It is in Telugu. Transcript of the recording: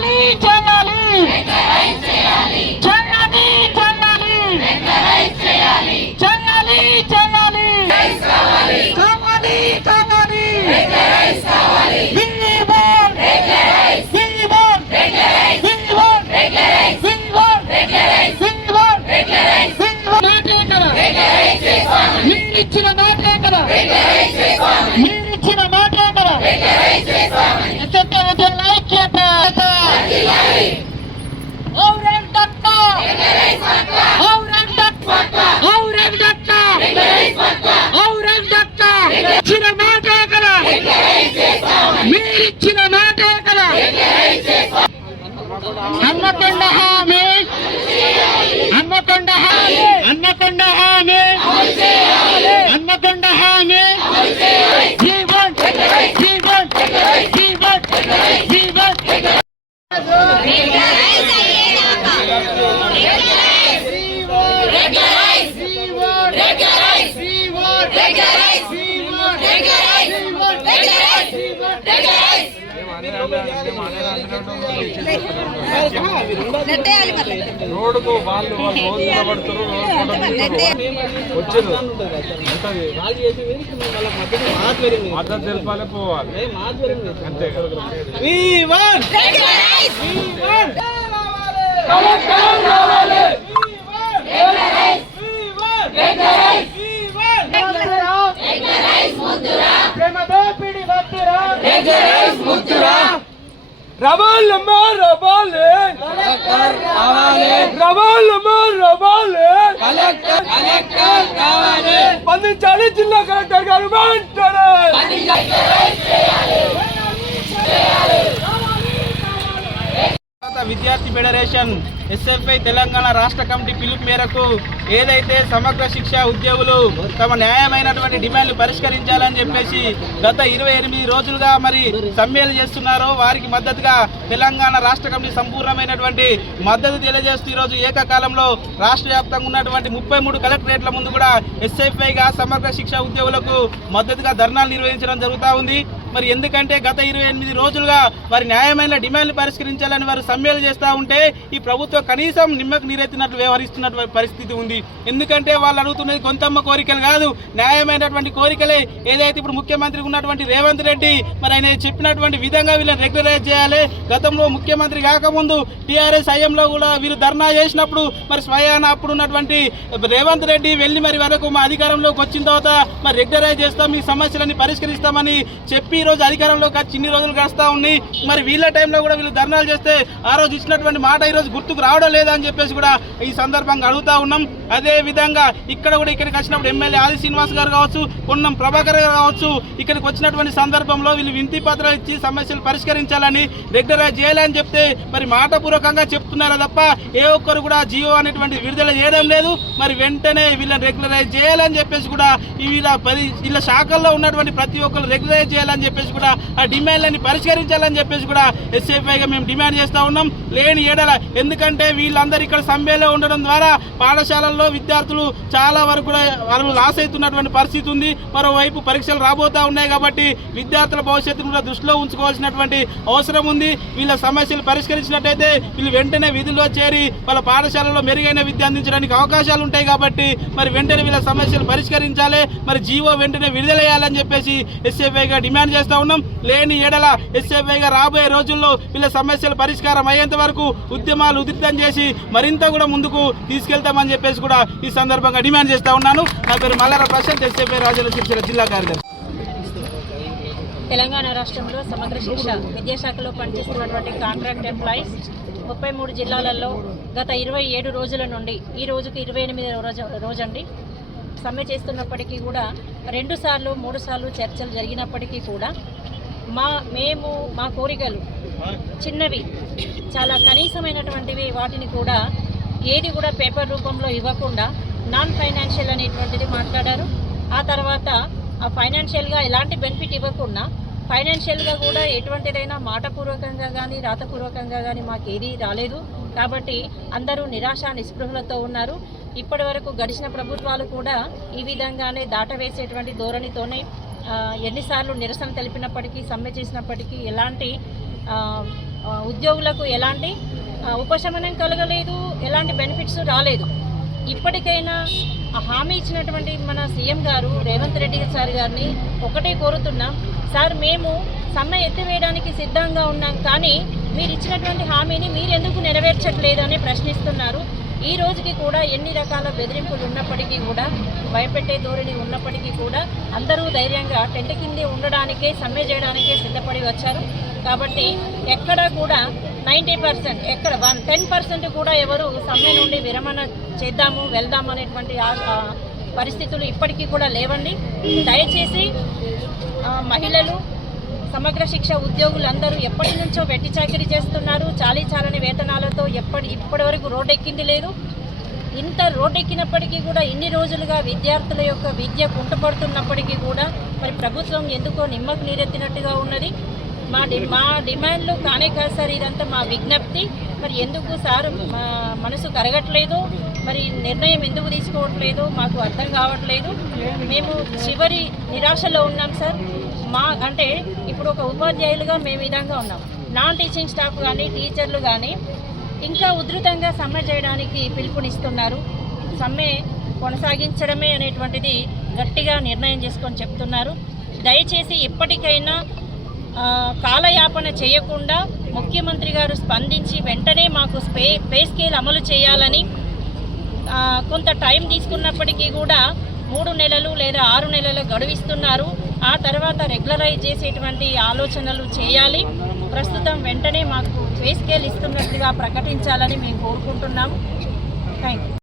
చెయ్యాలి చెయ్యాలి చెయ్యాలి చెయ్యాలి చెయ్యాలి చెయ్యాలి చెయ్యాలి కావాలి కావాలి మీరిచ్చిన మాటే కదా మీరిచ్చిన మాటే కదా ఐక్యత ఇచ్చిన మాటే కదా మీరిచ్చిన మాటే కదా హన్మకొండ హామీ హన్మకొండ హామీ హన్మకొండ హామీ హన్మకొండ హామీ జీవన్ జీవన్ జీవన్ జీవన్ రోడ్డుకు వాళ్ళు వచ్చారు మద్దతు తెలిపాలి పోవాలి అంతే కదా. స్పందించాలి జిల్లా కలెక్టర్ గారు విద్యార్థి ఫెడరేషన్ ఎస్ఎఫ్ఐ తెలంగాణ రాష్ట్ర కమిటీ పిలుపు మేరకు ఏదైతే సమగ్ర శిక్ష ఉద్యోగులు తమ న్యాయమైనటువంటి డిమాండ్లు పరిష్కరించాలని చెప్పేసి గత 28 రోజులుగా మరి సమ్మెలు చేస్తున్నారో వారికి మద్దతుగా తెలంగాణ రాష్ట్ర కమిటీ సంపూర్ణమైనటువంటి మద్దతు తెలియజేస్తూ ఈరోజు ఏకకాలంలో రాష్ట్ర వ్యాప్తంగా ఉన్నటువంటి 33 కలెక్టరేట్ల ముందు కూడా ఎస్ఎఫ్ఐగా సమగ్ర శిక్ష ఉద్యోగులకు మద్దతుగా ధర్నాలు నిర్వహించడం జరుగుతూ ఉంది. మరి ఎందుకంటే గత 28 రోజులుగా వారి న్యాయమైన డిమాండ్లు పరిష్కరించాలని వారు సమ్మెలు చేస్తూ ఉంటే ఈ ప్రభుత్వం కనీసం నిమ్మకు నీరెత్తినట్లు వ్యవహరిస్తున్నటువంటి పరిస్థితి ఉంది. ఎందుకంటే వాళ్ళు అడుగుతున్నది కొంతమ్మ కోరికలు కాదు, న్యాయమైనటువంటి కోరికలే. ఏదైతే ఇప్పుడు ముఖ్యమంత్రి ఉన్నటువంటి రేవంత్ రెడ్డి మరి ఆయన చెప్పినటువంటి విధంగా వీళ్ళని రెగ్యులరైజ్ చేయాలి. గతంలో ముఖ్యమంత్రి కాకముందు టీఆర్ఎస్ హయాంలో కూడా వీరు ధర్నా చేసినప్పుడు మరి స్వయాన అప్పుడు ఉన్నటువంటి రేవంత్ రెడ్డి వెళ్ళి మరి వరకు మా అధికారంలోకి వచ్చిన తర్వాత మరి రెగ్యులరైజ్ చేస్తాం, మీ సమస్యలన్నీ పరిష్కరిస్తామని చెప్పి ఈ రోజు అధికారంలోకి వచ్చి ఇన్ని రోజులు గడుస్తూ ఉన్నాయి. మరి వీళ్ళ టైంలో కూడా వీళ్ళు ధర్నాలు చేస్తే ఆ రోజు ఇచ్చినటువంటి మాట ఈ రోజు గుర్తుకు రావడం లేదా అని చెప్పేసి కూడా ఈ సందర్భంగా అడుగుతా ఉన్నాం. అదే విధంగా ఇక్కడ కూడా ఇక్కడికి వచ్చినప్పుడు ఎమ్మెల్యే ఆది శ్రీనివాస్ గారు కావచ్చు, పొన్నం ప్రభాకర్ గారు కావచ్చు, ఇక్కడికి వచ్చినటువంటి సందర్భంలో వీళ్ళు వినతి పత్రాలు ఇచ్చి సమస్యలు పరిష్కరించాలని రెగ్యులరైజ్ చేయాలని చెప్తే మరి మాటపూర్వకంగా చెప్తున్నారా తప్ప ఏ ఒక్కరు కూడా జియో అనేటువంటి విడుదల చేయడం లేదు. మరి వెంటనే వీళ్ళని రెగ్యులరైజ్ చేయాలని చెప్పేసి కూడా వీళ్ళ శాఖల్లో ఉన్నటువంటి ప్రతి ఒక్కరు రెగ్యులరైజ్ చేయాలని చెప్పేసి కూడా ఆ డిమాండ్లని పరిష్కరించాలని చెప్పేసి కూడా ఎస్ఎఫ్ఐగా మేము డిమాండ్ చేస్తూ ఉన్నాం. లేని ఏడల ఎందుకంటే వీళ్ళందరూ ఇక్కడ సమ్మెలో ఉండడం ద్వారా పాఠశాలల్లో విద్యార్థులు చాలా వరకు కూడా వాళ్ళు లాస్ అవుతున్నటువంటి పరిస్థితి ఉంది. మరోవైపు పరీక్షలు రాబోతూ ఉన్నాయి కాబట్టి విద్యార్థుల భవిష్యత్తును కూడా దృష్టిలో ఉంచుకోవాల్సినటువంటి అవసరం ఉంది. వీళ్ళ సమస్యలు పరిష్కరించినట్టయితే వీళ్ళు వెంటనే విధుల్లో చేరి వాళ్ళ పాఠశాలలో మెరుగైన విద్య అందించడానికి అవకాశాలు ఉంటాయి కాబట్టి మరి వెంటనే వీళ్ళ సమస్యలు పరిష్కరించాలి. మరి జీవో వెంటనే విడుదల చేయాలని చెప్పేసి ఎస్ఎఫ్ఐగా డిమాండ్ చేస్తూ ఉన్నాం. లేని ఏడల ఎస్ఎఫ్ఐగా రాబోయే రోజుల్లో వీళ్ళ సమస్యల పరిష్కారం అయ్యేంత వరకు ఉద్యమాలు ఉధృతం చేసి మరింత కూడా ముందుకు తీసుకెళ్తామని చెప్పేసి కూడా ఈ సందర్భంగా డిమాండ్ చేస్తూ ఉన్నాను. నా పేరు మల్లార ప్రశాంత్, ఎస్ఎఫ్ఐ రాజన్న సిరిసిల్ల జిల్లా కార్యదర్శి. తెలంగాణ రాష్ట్రంలో సమగ్ర శిక్ష విద్యాశాఖలో పనిచేస్తున్నటువంటి కాంట్రాక్ట్ ఎంప్లాయీస్ 33 జిల్లాలలో గత 27 రోజుల నుండి ఈ రోజుకి 28వ రోజండి సమ్మె చేస్తున్నప్పటికీ కూడా 2 సార్లు 3 సార్లు చర్చలు జరిగినప్పటికీ కూడా మా కోరికలు చిన్నవి, చాలా కనీసమైనటువంటివి, వాటిని కూడా ఏది కూడా పేపర్ రూపంలో ఇవ్వకుండా నాన్ ఫైనాన్షియల్ అనేటువంటిది మాట్లాడారు. ఆ తర్వాత ఆ ఫైనాన్షియల్గా ఎలాంటి బెనిఫిట్ ఇవ్వకుండా ఫైనాన్షియల్గా కూడా ఎటువంటిదైనా మాటపూర్వకంగా కానీ రాతపూర్వకంగా కానీ మాకేదీ రాలేదు. కాబట్టి అందరూ నిరాశ నిస్పృహలతో ఉన్నారు. ఇప్పటి వరకు గడిచిన ప్రభుత్వాలు కూడా ఈ విధంగానే దాటవేసేటువంటి ధోరణితోనే ఎన్నిసార్లు నిరసన తెలిపినప్పటికీ సమ్మె చేసినప్పటికీ ఎలాంటి ఉద్యోగులకు ఎలాంటి ఉపశమనం కలగలేదు, ఎలాంటి బెనిఫిట్స్ రాలేదు. ఇప్పటికైనా హామీ ఇచ్చినటువంటి మన సీఎం గారు రేవంత్ రెడ్డి సార్ గారిని ఒకటే కోరుతున్నాం, సార్ మేము సమ్మె ఎత్తివేయడానికి సిద్ధంగా ఉన్నాం, కానీ మీరు ఇచ్చినటువంటి హామీని మీరు ఎందుకు నెరవేర్చట్లేదు అని ప్రశ్నిస్తున్నారు. ఈ రోజుకి కూడా ఎన్ని రకాల బెదిరింపులు ఉన్నప్పటికీ కూడా, భయపెట్టే ధోరణి ఉన్నప్పటికీ కూడా అందరూ ధైర్యంగా టెంట్ కిందే ఉండడానికే, సమ్మె చేయడానికే సిద్ధపడి వచ్చారు. కాబట్టి ఎక్కడా కూడా 90% ఎక్కడ 10% కూడా ఎవరు సమ్మె నుండి విరమణ చేద్దాము వెళ్దాము అనేటువంటి పరిస్థితులు ఇప్పటికీ కూడా లేవండి. దయచేసి మహిళలు, సమగ్ర శిక్ష ఉద్యోగులందరూ ఎప్పటి నుంచో వెట్టి చాకిరీ చేస్తున్నారు. చాలని వేతనాలతో ఇప్పటి వరకు రోడ్డెక్కింది లేదు. ఇంత రోడ్డెక్కినప్పటికీ కూడా ఇన్ని రోజులుగా విద్యార్థుల యొక్క విద్య కుంటుపడుతున్నప్పటికీ కూడా మరి ప్రభుత్వం ఎందుకో నిమ్మకు నీరెత్తినట్టుగా ఉన్నది. మా డిమాండ్లు కానే కాదు సార్, ఇదంతా మా విజ్ఞప్తి. మరి ఎందుకు సార్ మనసు కరగట్లేదు, మరి నిర్ణయం ఎందుకు తీసుకోవట్లేదు మాకు అర్థం కావట్లేదు. మేము చివరి నిరాశలో ఉన్నాం సార్. అంటే ఇప్పుడు ఒక ఉపాధ్యాయులుగా మేము విధంగా ఉన్నాం. నాన్ టీచింగ్ స్టాఫ్ కానీ టీచర్లు కానీ ఇంకా ఉధృతంగా సమ్మె చేయడానికి పిలుపునిస్తున్నారు. సమ్మె కొనసాగించడమే అనేటువంటిది గట్టిగా నిర్ణయం చేసుకొని చెప్తున్నారు. దయచేసి ఇప్పటికైనా కాలయాపన చేయకుండా ముఖ్యమంత్రి గారు స్పందించి వెంటనే మాకు పే స్కేల్ అమలు చేయాలని, కొంత టైం తీసుకున్నప్పటికీ కూడా 3 నెలలు లేదా 6 నెలలు గడువిస్తున్నారు. ఆ తర్వాత రెగ్యులరైజ్ చేసేటువంటి ఆలోచనలు చేయాలి. ప్రస్తుతం వెంటనే మాకు పే స్కేల్ ఇస్తున్నట్టుగా ప్రకటించాలని మేము కోరుకుంటున్నాము. Thank you.